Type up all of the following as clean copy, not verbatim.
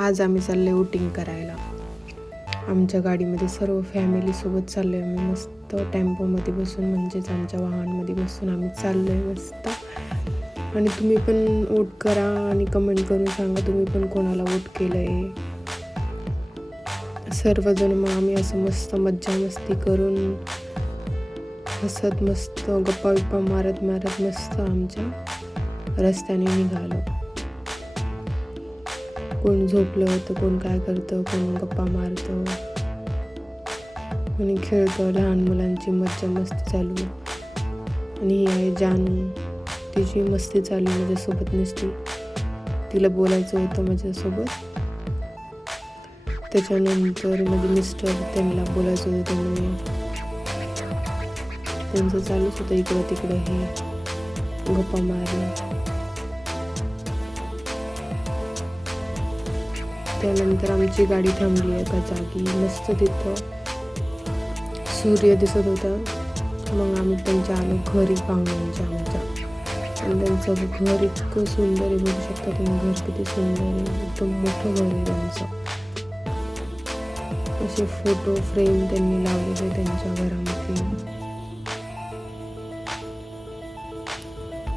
आज आम्ही चाललो वोटिंग करायला. आमच्या गाडीमध्ये सर्व फॅमिलीसोबत चाललो आहे. आम्ही मस्त टेम्पोमध्ये बसून म्हणजेच आमच्या वाहनमध्ये बसून आम्ही चाललो आहे मस्त. आणि तुम्ही पण वोट करा आणि कमेंट करून सांगा तुम्ही पण कोणाला वोट केलं आहे. सर्वजण मग आम्ही असं मस्त मज्जा मस्ती करून हसत मस्त गप्पा बिप्पा मारत मस्त आमच्या रस्त्याने निघालो. कोण झोपलं तर कोण काय करतं, कोण गप्पा मारतं, कोणी खेळतं. लहान मुलांची मज्जा मस्ती चालू. आणि ही आहे जानू, तिची मस्ती चालू माझ्यासोबत नसती. तिला बोलायचं होतं माझ्यासोबत. त्याच्यानंतर माझे मिस्टर त्यांना बोलायचं होतं म्हणून त्यांचं चालूच होतं इकडं तिकडं हे गप्पा मारणं. त्यानंतर आमची गाडी थांबली एका जागी मस्त. तिथं सूर्य दिसत होता. मग आम्ही त्यांच्या आलो घरी पाहुण्यांच्या आमच्या. आणि त्यांचं घर इतकं सुंदर आहे, बघू शकता तुम्ही घर किती सुंदर आहे. एकदम मोठं घर आहे त्यांचं. असे फोटो फ्रेम त्यांनी लावलेले त्यांच्या घरामध्ये.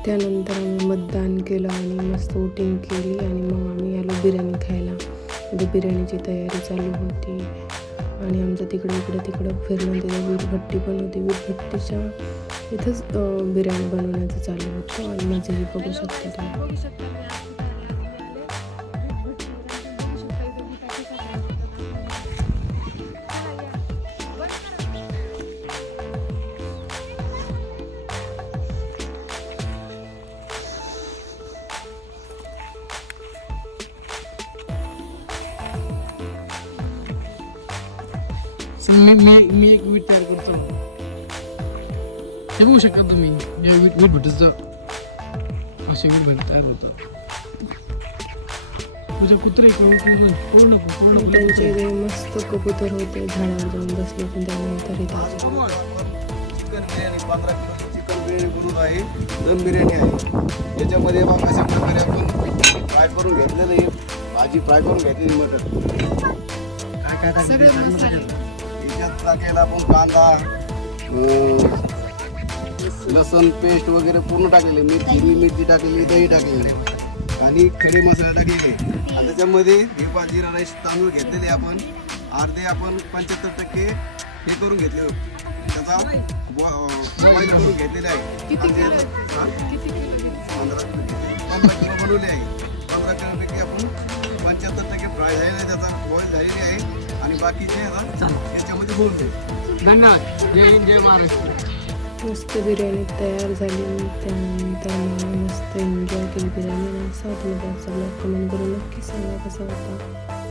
त्यानंतर आम्ही मतदान केलं आणि मस्त वोटिंग केली. आणि मग आम्ही आलो बिर्याणी खायला. म्हणजे बिर्याणीची तयारी चालू होती. आणि आमचं तिकडं फिरणं. तिथं वीटभट्टी पण होती. वीटभट्टीच्या इथंच बिर्याणी बनवण्याचं चालू होतं. आणि माझंही बघू शकता तुम्ही. मी एक वीट तयार करतो. हे बघू शकता तुम्ही. हे वीट भट्टीचं असे वीट भट्टी तयार होतात. तुझे कुत्रे पूर्ण त्यांचे जे मस्त कबूतर होते झाडावर जाऊन बसले. पण त्यानंतर चिकन बिर्याणी 15 किलोची चिकन बिर्याणी बनवून आहे. दम बिर्याणी आहे. याच्यामध्ये बघा अशा प्रकारे आपण फ्राय करून घेतलेलं आहे. भाजी फ्राय करून घेतलेली मटन. काय याच्यात टाकायला आपण कांदा, लसण पेस्ट वगैरे पूर्ण टाकलेले. हिरवी मिरची टाकलेली, दही टाकलेली आणि खडे मसाला टाकलेले. आणि त्याच्यामध्ये हे जिरा राईस तांदूळ घेतलेले आपण अर्धे आपण 75% हे करून घेतले. त्याचा बॉईल करून घेतलेले आहे. 15 किलो बनवले आहे. 15 किलोपैकी आपण 75% फ्राय झालेले आहे. त्याचा बॉईल झालेली आहे. आणि बाकीचे याच्यामध्ये बोलतो. धन्यवाद. जय हिंद, जय महाराष्ट्र. मस्त बिर्याणी तयार झाली. त्यानंतर मला मस्त एन्जॉय केली बिर्याणी. असा तुम्ही त्याचा ब्लॉग कमेंट करून नक्की सांगा कसा होता.